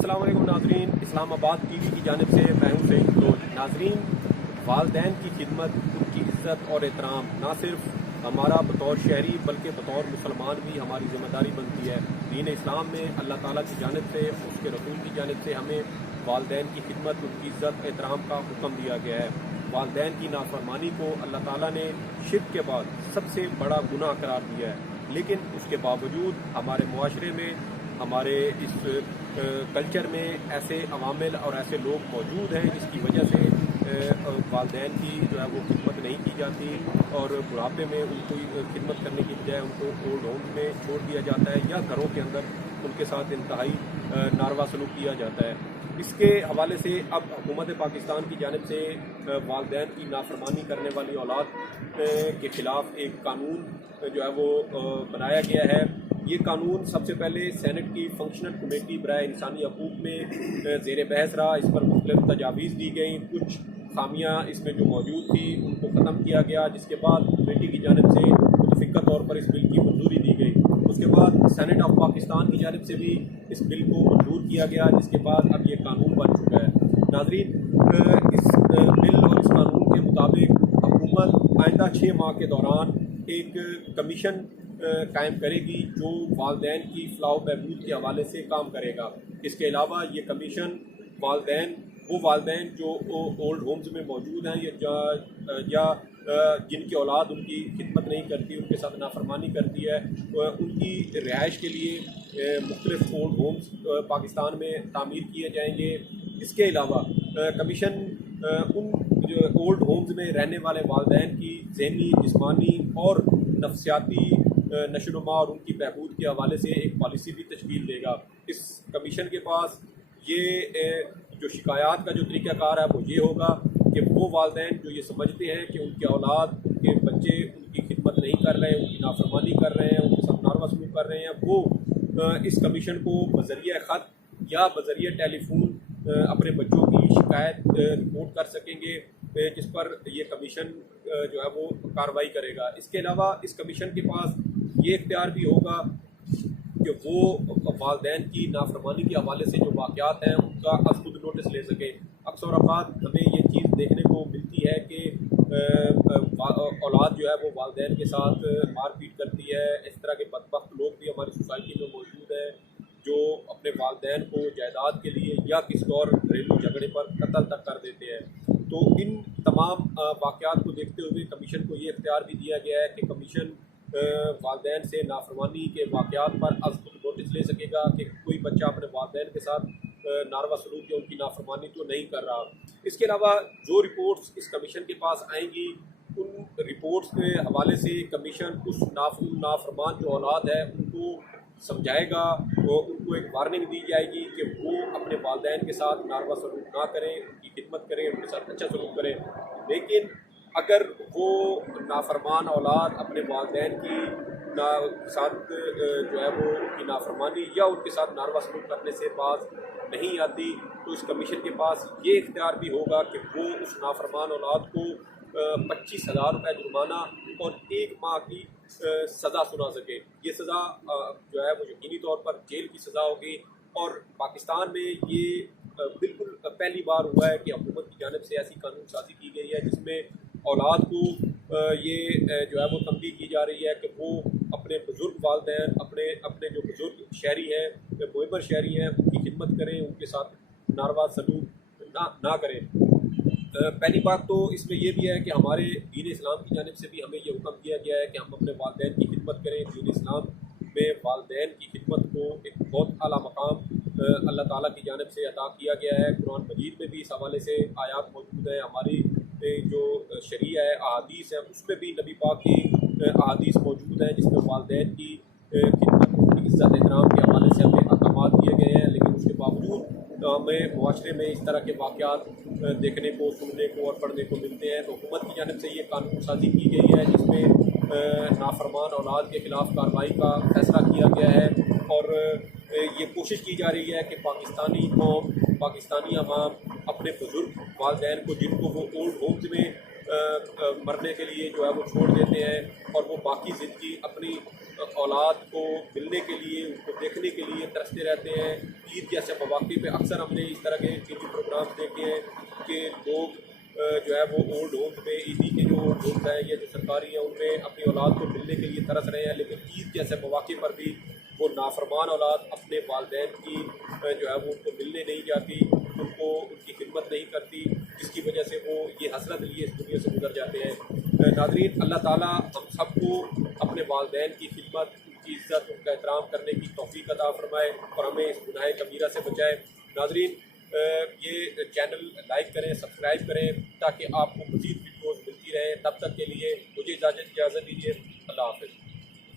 अस्सलाम वालेकुम नाज़रीन, इस्लामाबाद टीवी की जानिब से मैं हूं सईद फिरोज। नाज़रीन, वालदैन की खिदमत, उनकी इज़्ज़त और एहतराम ना सिर्फ हमारा बतौर शहरी बल्कि बतौर मुसलमान भी हमारी ज़िम्मेदारी बनती है। दीन इस्लाम में अल्लाह ताला की जानिब से, उसके रसूल की जानिब से हमें वालदैन की खिदमत, उनकी इज़्ज़त एहतराम का हुक्म दिया गया है। वालदैन की नाफरमानी को अल्लाह ताला ने शिर्क के बाद सबसे बड़ा गुनाह करार दिया है, लेकिन उसके बावजूद हमारे मुआशरे में, हमारे इस कल्चर में ऐसे अवामिल और ऐसे लोग मौजूद हैं जिसकी वजह से वालदैन की जो है वो खिदमत नहीं की जाती और बुढ़ापे में उनको खिदमत करने की बजाय उनको ओल्ड होम्स में छोड़ दिया जाता है या घरों के अंदर उनके साथ इंतहाई नारवा सलूक किया जाता है। इसके हवाले से अब हुकूमत पाकिस्तान की जानिब से वालदैन की नाफरमानी करने वाली औलाद के ख़िलाफ़ एक कानून जो है वो बनाया गया है। ये कानून सबसे पहले सेनेट की फंक्शनल कमेटी बराए इंसानी हकूक़ में ज़ेर बहस रहा। इस पर मुख्तलिफ तजावीज़ दी गई, कुछ खामियाँ इसमें जो मौजूद थी उनको ख़त्म किया गया, जिसके बाद कमेटी की जानिब से मुतफ़िक़ा तौर पर इस बिल की मंजूरी दी गई। उसके बाद सेनेट ऑफ पाकिस्तान की जानिब से भी इस बिल को मंजूर किया गया, जिसके बाद अब ये कानून बन चुका है। नाज़रीन, इस बिल और इस कानून के मुताबिक हुकूमत आइंदा 6 माह के दौरान एक कमीशन कायम करेगी जो वालदैन की फ़लाह बहबूद के हवाले से काम करेगा। इसके अलावा ये कमीशन वो वालदैन जो ओल्ड होम्स में मौजूद हैं या जिनकी औलाद उनकी खिदमत नहीं करती, उनके साथ नाफरमानी करती है, उनकी रिहाइश के लिए मुख्तलिफ ओल्ड होम्स पाकिस्तान में तामीर किए जाएंगे। इसके अलावा कमीशन उन जो ओल्ड होम्स में रहने वाले वालदैन की ज़हनी, जिस्मानी और नफ्सियाती नशोनुमा और उनकी बहबूद के हवाले से एक पॉलिसी भी तश्कील देगा। इस कमीशन के पास ये जो शिकायत का जो तरीक़ाकार है वो ये होगा कि वो वालदैन जो ये समझते हैं कि उनके औलाद, उनके बच्चे उनकी खिदमत नहीं कर रहे, उनकी नाफरमानी कर रहे हैं, उनके साथ नारवा सलूक कर रहे हैं, वो इस कमीशन को बज़रिया ख़त या बज़रिया टेलीफोन अपने बच्चों की शिकायत रिपोर्ट कर सकेंगे, जिस पर यह कमीशन जो है वो कार्रवाई करेगा। इसके अलावा इस कमीशन के पास ये इख्तियार भी होगा कि वो वालदैन की नाफरमानी के हवाले से जो वाक़यात हैं उनका अब खुद नोटिस ले सके। अक्सर औक़ात हमें ये चीज़ देखने को मिलती है कि औलाद जो है वो वालदैन के साथ मारपीट करती है। इस तरह के बदबख्त लोग भी हमारी सोसाइटी में मौजूद हैं जो अपने वालदैन को जायदाद के लिए या किसी और घरेलू झगड़े पर कत्ल तक कर देते हैं। तो इन तमाम वाक़यात को देखते हुए कमीशन को ये इख्तियार भी दिया गया है कि कमीशन वालदैन से नाफरमानी के वाक़यात पर अज़ खुद नोटिस ले सकेगा कि कोई बच्चा अपने वालदैन के साथ नारवा सलूक या उनकी नाफरमानी तो नहीं कर रहा। इसके अलावा जो रिपोर्ट्स इस कमीशन के पास आएंगी, उन रिपोर्ट्स के हवाले से कमीशन उस नाफरमान जो औलाद है उनको समझाएगा, तो उनको एक वार्निंग दी जाएगी कि वो अपने वालदैन के साथ नारवा सलूक ना करें, उनकी खिदमत करें, उनके साथ अच्छा सलूक करें। लेकिन अगर वो नाफरमान औलाद अपने वालदैन की साथ जो है वो उनकी नाफरमानी या उनके साथ नारवा सलूक करने से बाज नहीं आती, तो इस कमीशन के पास ये इख्तियार भी होगा कि वो उस नाफरमान औलाद को 25,000 रुपये जुर्माना और 1 माह की सज़ा सुना सके। ये सज़ा जो है वो यकीनी तौर पर जेल की सज़ा होगी। और पाकिस्तान में ये बिल्कुल पहली बार हुआ है कि हुकूमत की जानिब से ऐसी कानून साज़ी की गई है जिसमें औलाद को ये जो है वो तंबीह की जा रही है कि वो अपने बुज़ुर्ग वालदैन, अपने जो बुज़ुर्ग शहरी हैं, मुअब्बर शहरी हैं, उनकी खिदमत करें, उनके साथ नारवा सलूक ना करें। पहली बात तो इसमें यह भी है कि हमारे दीन इस्लाम की जानिब से भी हमें ये हुक्म दिया गया है कि हम अपने वालदैन की खिदमत करें। दीन इस्लाम में वालदैन की खिदमत को एक बहुत आला मकाम अल्लाह ताला की जानिब से अता किया गया है। कुरान मजीद में भी इस हवाले से आयात मौजूद है। हमारी जो शरीया है, अहादीस है, उसमें भी नबी पाक की अहादीस मौजूद हैं जिसमें वालदैन की खिदमत, उनकी इज़्ज़त एहतराम के हवाले से हमें अहकामात दिए गए हैं। लेकिन उसके बावजूद हमें मुआशरे में इस तरह के वाक़यात देखने को, सुनने को और पढ़ने को मिलते हैं। तो हुकूमत की जानिब से ये कानून साज़ी की गई है जिसमें नाफरमान औलाद के ख़िलाफ़ कार्रवाई का फ़ैसला किया गया है और ये कोशिश की जा रही है कि पाकिस्तानी कौम, पाकिस्तानी अवाम अपने बुज़ुर्ग वालदैन को, जिनको वो ओल्ड होम्स में मरने के लिए जो है वो छोड़ देते हैं और वो बाकी ज़िंदगी अपनी औलाद को मिलने के लिए, उनको देखने के लिए तरसते रहते हैं। ईद जैसे मौके पे अक्सर हमने इस तरह के टीवी प्रोग्राम देखे हैं कि लोग जो है वो ओल्ड होम्स में, ईदी के जो ओल्ड होम्स हैं या जो सरकारी हैं उनमें अपनी औलाद को मिलने के लिए तरस रहे हैं, लेकिन ईद जैसे मौके पर भी वो नाफरमान औलाद अपने वालिदैन की जो है वो उनको मिलने नहीं जाती, उनको उनकी खिदमत नहीं करती, जिसकी वजह से वो ये हसरत लिए इस दुनिया से गुजर जाते हैं। नाज़रीन, अल्लाह ताला हम सबको अपने वालिदैन की खिदमत, उनकी इज़्ज़त, उनका एहतराम करने की तौफ़ीक अता फ़रमाए और हमें इस गुनाह कबीरा से बचाए। नाज़रीन, ये चैनल लाइक करें, सब्सक्राइब करें ताकि आपको मज़ीद वीडियोज़ मिलती रहें। तब तक के लिए मुझे इजाज़त दीजिए। अल्लाह हाफ़िज़।